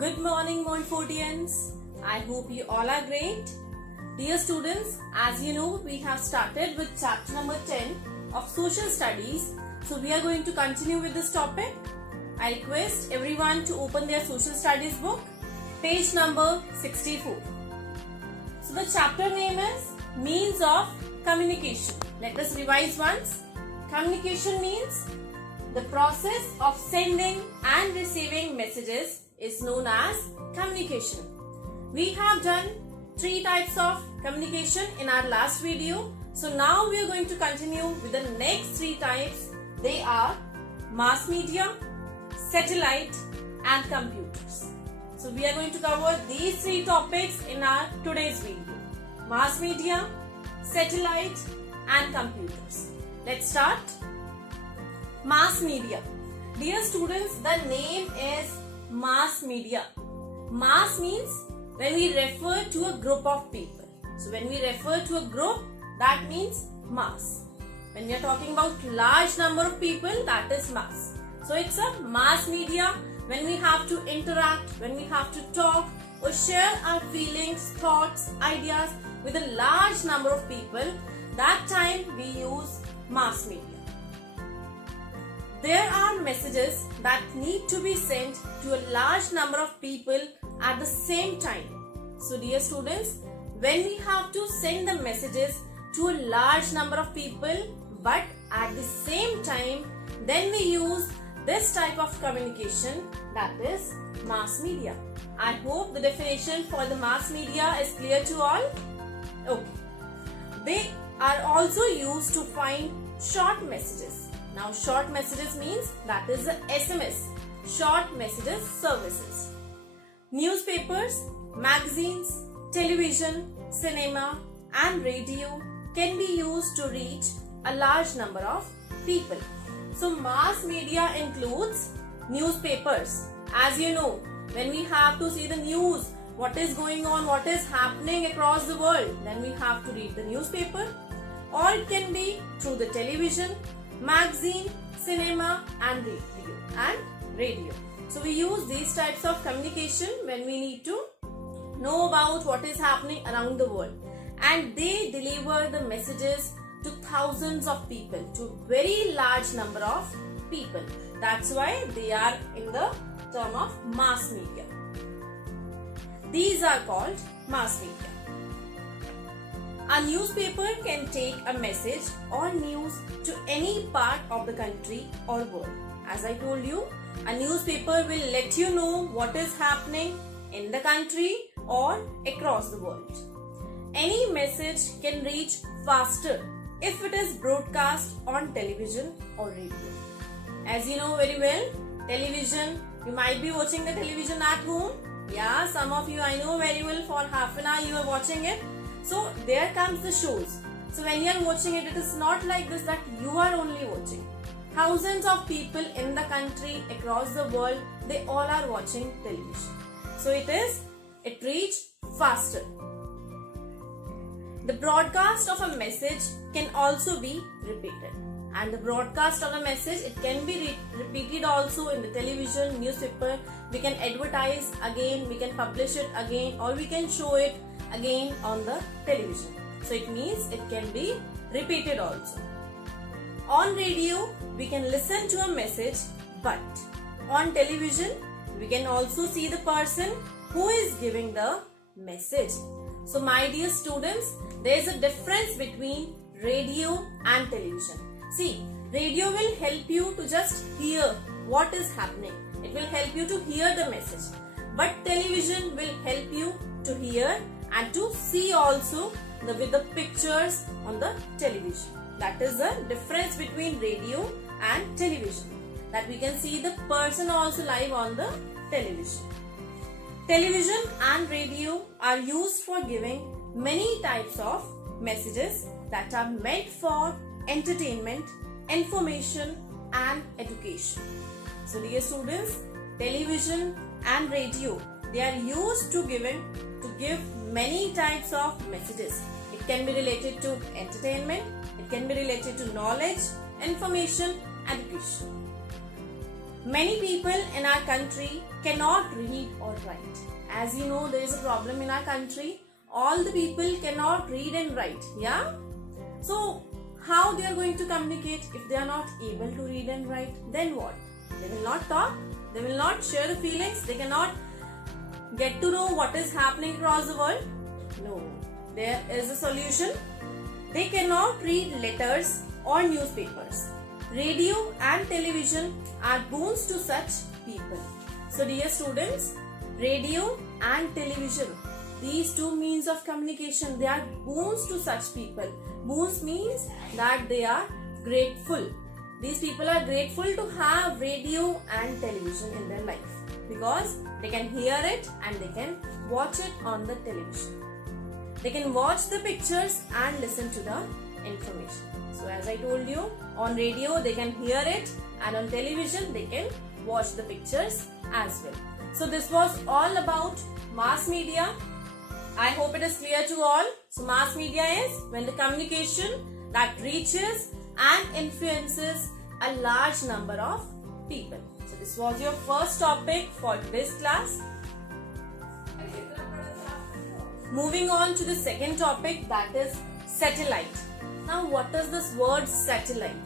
Good morning, Montfortians. I hope you all are great. Dear students, as you know, we have started with chapter number 10 of Social Studies. So we are going to continue with this topic. I request everyone to open their Social Studies book, page number 64. So the chapter name is Means of Communication. Let us revise once. Communication means the process of sending and receiving messages is known as communication. We have done 3 types of communication in our last video. So now we are going to continue with the next 3 types. They are mass media, satellite and computers. So we are going to cover these 3 topics in our today's video. Mass media, satellite and computers. Let's start. Mass media. Dear students, the name is mass media. Mass means when we refer to a group of people. So when we refer to a group, that means mass. When we are talking about large number of people, that is mass. So it's a mass media when we have to interact, when we have to talk or share our feelings, thoughts, ideas with a large number of people. That time we use mass media. There are messages that need to be sent to a large number of people at the same time. So dear students, when we have to send the messages to a large number of people but at the same time, then we use this type of communication, that is mass media. I hope the definition for the mass media is clear to all. Okay. They are also used to find short messages. Now short messages means that is the SMS, short messages services. Newspapers, magazines, television, cinema and radio can be used to reach a large number of people. So mass media includes newspapers. As you know, when we have to see the news, what is going on, what is happening across the world, then we have to read the newspaper. Or it can be through the television, magazine, cinema and radio. So we use these types of communication when we need to know about what is happening around the world. And they deliver the messages to thousands of people, to very large number of people. That's why they are in the term of mass media. These are called mass media. A newspaper can take a message or news to any part of the country or world. As I told you, a newspaper will let you know what is happening in the country or across the world. Any message can reach faster if it is broadcast on television or radio. As you know very well, television, you might be watching the television at home. Yeah, some of you I know very well, for half an hour you are watching it. So there comes the shows. So when you are watching it, it is not like this that you are only watching. Thousands of people in the country, across the world, they all are watching television. So it reaches faster. The broadcast of a message can also be repeated. And the broadcast of a message, it can be repeated also in the television, newspaper. We can advertise again, we can publish it again, or we can show it again on the television. So it means it can be repeated also. On radio, we can listen to a message, but on television, we can also see the person who is giving the message. So my dear students, there is a difference between radio and television. See, radio will help you to just hear what is happening. It will help you to hear the message. But television will help you to hear and to see also with the pictures on the television. That is the difference between radio and television. That we can see the person also live on the television. Television and radio are used for giving many types of messages that are meant for entertainment, information and education. So dear students, television and radio, they are used to give many types of messages. It can be related to entertainment, it can be related to knowledge, information, education. Many people in our country cannot read or write. As you know, there is a problem in our country. All the people cannot read and write. Yeah? So, how they are going to communicate if they are not able to read and write? Then what? They will not talk. They will not share the feelings. They cannot get to know what is happening across the world. No. There is a solution. They cannot read letters or newspapers. Radio and television are boons to such people. So dear students, radio and television, these two means of communication, they are boons to such people. Boons means that they are grateful. These people are grateful to have radio and television in their life because they can hear it and they can watch it on the television. They can watch the pictures and listen to the information. So as I told you, on radio they can hear it and on television they can watch the pictures as well. So this was all about mass media. I hope it is clear to all. So mass media is when the communication that reaches and influences a large number of people. So this was your first topic for this class. Moving on to the second topic, that is satellite. Now what is this word satellite?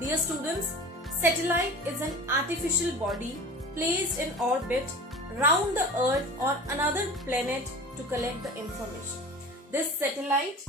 Dear students, satellite is an artificial body placed in orbit round the earth or another planet to collect the information. This satellite,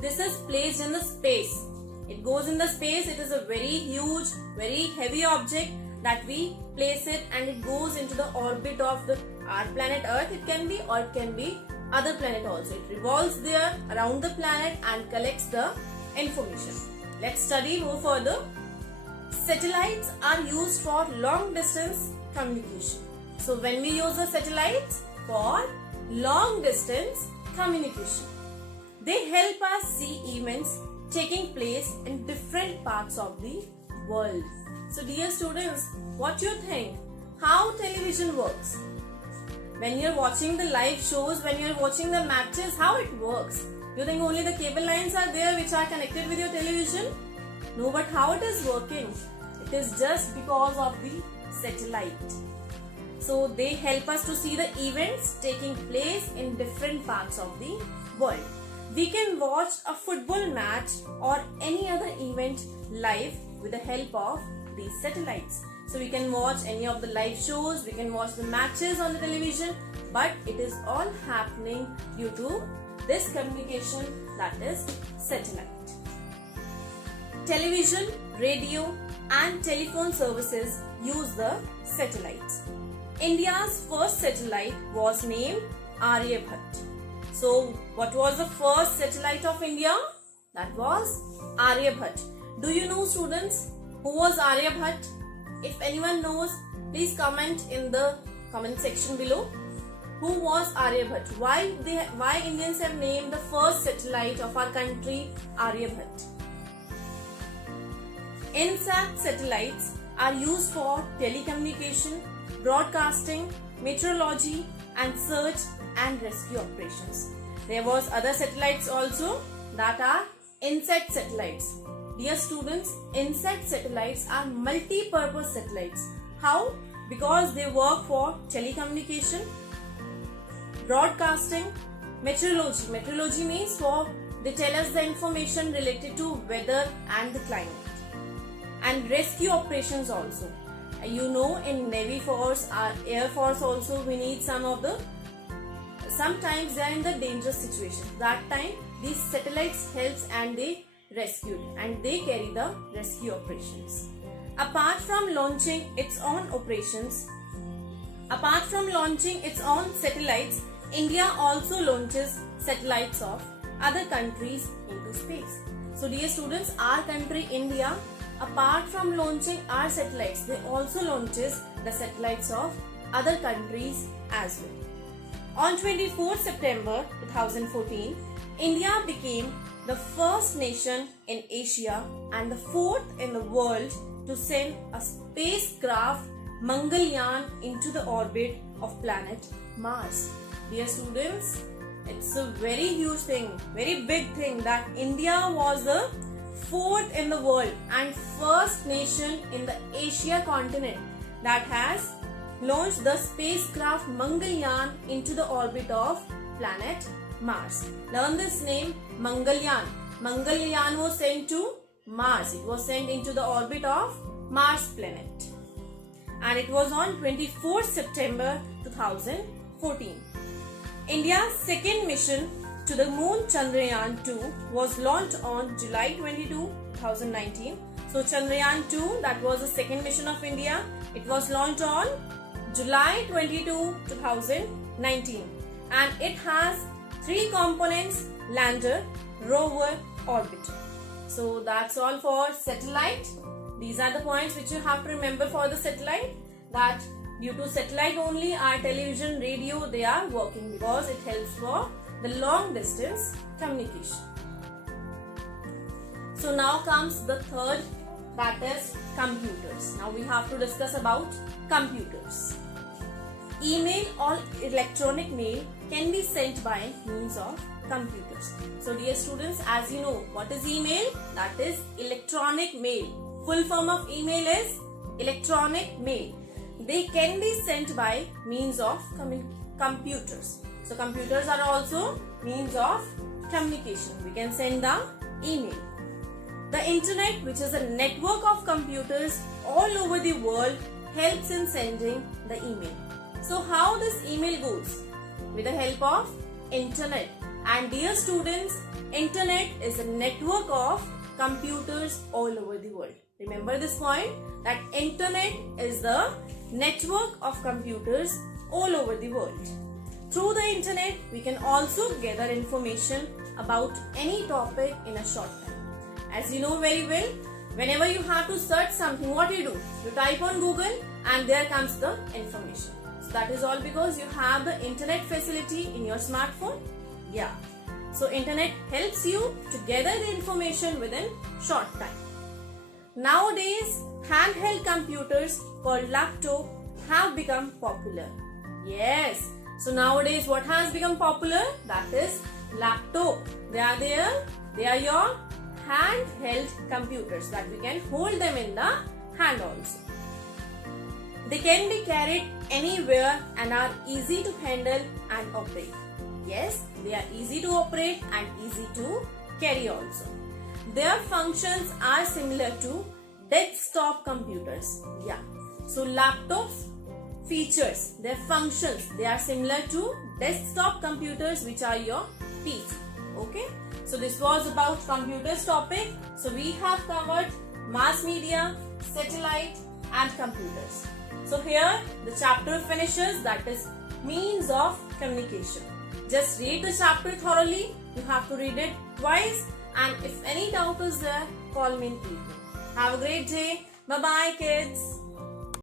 this is placed in the space. It goes in the space. It is a very huge, very heavy object that we place it and it goes into the orbit of our planet Earth. It can be or it can be other planet also. It revolves there around the planet and collects the information. Let's study more further. Satellites are used for long distance communication. So when we use the satellites for long distance communication, they help us see events taking place in different parts of the world. So dear students, what do you think? How television works? When you're watching the live shows, when you're watching the matches, how it works? You think only the cable lines are there which are connected with your television? No, but how it is working? It is just because of the satellite. So they help us to see the events taking place in different parts of the world. We can watch a football match or any other event live with the help of these satellites. So we can watch any of the live shows, we can watch the matches on the television, but it is all happening due to this communication, that is satellite. Television, radio and telephone services use the satellites. India's first satellite was named Aryabhat. So what was the first satellite of India? That was Aryabhat. Do you know, students, who was Aryabhat? If anyone knows, please comment in the comment section below. Who was Aryabhat? Why Indians have named the first satellite of our country Aryabhat? INSAT satellites are used for telecommunication, broadcasting, meteorology and search and rescue operations. There was other satellites also that are INSAT satellites. Dear students, INSAT satellites are multi-purpose satellites. How? Because they work for telecommunication, broadcasting, meteorology. Meteorology means they tell us the information related to weather and the climate. And rescue operations also. You know, in Navy Force, our Air Force also, we need sometimes they are in the dangerous situation. That time, these satellites helps and they rescue and they carry the rescue operations. Apart from launching its own satellites, India also launches satellites of other countries into space. So dear students, our country India, apart from launching our satellites, they also launches the satellites of other countries as well. On 24 September 2014, India became the first nation in Asia and the fourth in the world to send a spacecraft Mangalyaan into the orbit of planet Mars. Dear students, it's a very huge thing, very big thing that India was the fourth in the world and first nation in the Asia continent that has launched the spacecraft Mangalyaan into the orbit of planet Mars. Learn this name, Mangalyaan. Mangalyaan was sent to Mars. It was sent into the orbit of Mars planet. And it was on 24th September 2014. India's second mission to the moon, Chandrayaan-2, was launched on July 22, 2019. So Chandrayaan 2, that was the second mission of India. It was launched on July 22, 2019. And it has 3 components: lander, rover, orbiter. So that's all for satellite. These are the points which you have to remember for the satellite. That due to satellite only, our television, radio, they are working because it helps for the long distance communication. So now comes the third, that is computers. Now we have to discuss about computers. Email or electronic mail can be sent by means of computers. So dear students, as you know, what is email? That is electronic mail. Full form of email is electronic mail. They can be sent by means of computers. So computers are also means of communication. We can send the email. The internet, which is a network of computers all over the world, helps in sending the email. So how this email goes? With the help of internet. And dear students, internet is a network of computers all over the world. Remember this point, that internet is the network of computers all over the world. Through the internet, we can also gather information about any topic in a short time. As you know very well, whenever you have to search something, what do? You type on Google and there comes the information. So that is all because you have the internet facility in your smartphone. Yeah. So internet helps you to gather the information within short time. Nowadays, handheld computers called laptop have become popular. Yes. So nowadays, what has become popular? That is laptop. They are there. They are your handheld computers that we can hold them in the hand also. They can be carried anywhere and are easy to handle and operate. Yes, they are easy to operate and easy to carry also. Their functions are similar to desktop computers. Yeah. So laptops features, their functions, they are similar to desktop computers, which are your PC. Okay. So this was about computers topic. So we have covered mass media, satellite and computers. So here the chapter finishes, that is means of communication. Just read the chapter thoroughly. You have to read it twice, and if any doubt is there, call me in evening. Have a great day. Bye bye kids.